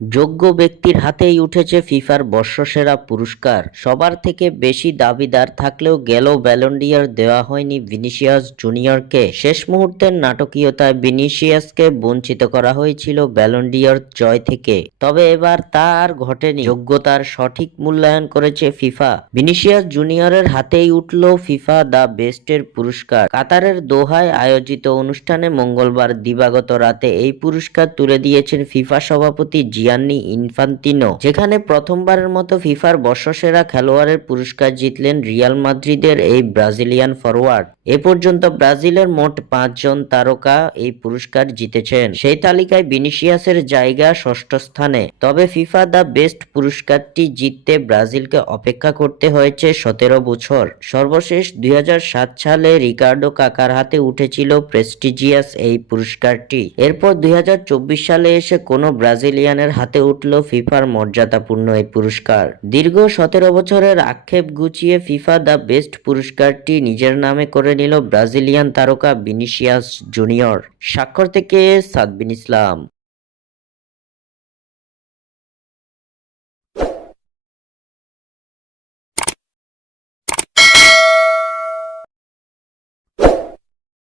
যোগ্য ব্যক্তির হাতেই উঠেছে ফিফার বর্ষসেরা পুরস্কার। সবার থেকে বেশি দাবিদার থাকলেও গেল ব্যালন ডি'অর দেওয়া হয়নি ভিনিসিয়াস জুনিয়রকে। শেষ মুহূর্তের নাটকীয়তায় ভিনিসিয়াসকে বঞ্চিত করা হয়েছিল ব্যালন ডি'অর জয় থেকে। তবে এবার তা আর ঘটেনি। যোগ্যতার সঠিক মূল্যায়ন করেছে ফিফা। ভিনিসিয়াস জুনিয়রের হাতেই উঠল ফিফা দ্য বেস্টের পুরস্কার। কাতারের দোহায় আয়োজিত অনুষ্ঠানে মঙ্গলবার দিবাগত রাতে এই পুরস্কার তুলে দিয়েছেন ফিফা সভাপতি জিয়ান্নি ইনফান্তিনো, যেখানে প্রথমবারের মতো ফিফার বর্ষসেরা খেলোয়াড়ের পুরস্কার জিতলেন রিয়াল মাদ্রিদের এই ব্রাজিলিয়ান ফরোয়ার্ড। এ পর্যন্ত ব্রাজিলের মোট 5 জন তারকা এই পুরস্কার জিতেছেন। সেই তালিকায় ভিনিসিয়াসের জায়গা ষষ্ঠ স্থানে। তবে ফিফা দ্য বেস্ট পুরস্কারটি জিততে ব্রাজিলকে অপেক্ষা করতে হয়েছে 17 বছর। সর্বশেষ 2007 সালে রিকার্ডো কাকার হাতে উঠেছিল প্রেস্টিজিয়াস এই পুরস্কারটি। এরপর 2024 সালে এসে কোনো ব্রাজিলিয়ানের হাতে উঠল ফিফার মর্যাদাপূর্ণ এই পুরস্কার। দীর্ঘ 17 বছরের আক্ষেপ গুছিয়ে ফিফা দ্য বেস্ট পুরস্কারটি নিজের নামে করে নিল ব্রাজিলিয়ান তারকা ভিনিসিয়াস জুনিয়র। স্বাক্ষর থেকে সাদবিন ইসলাম।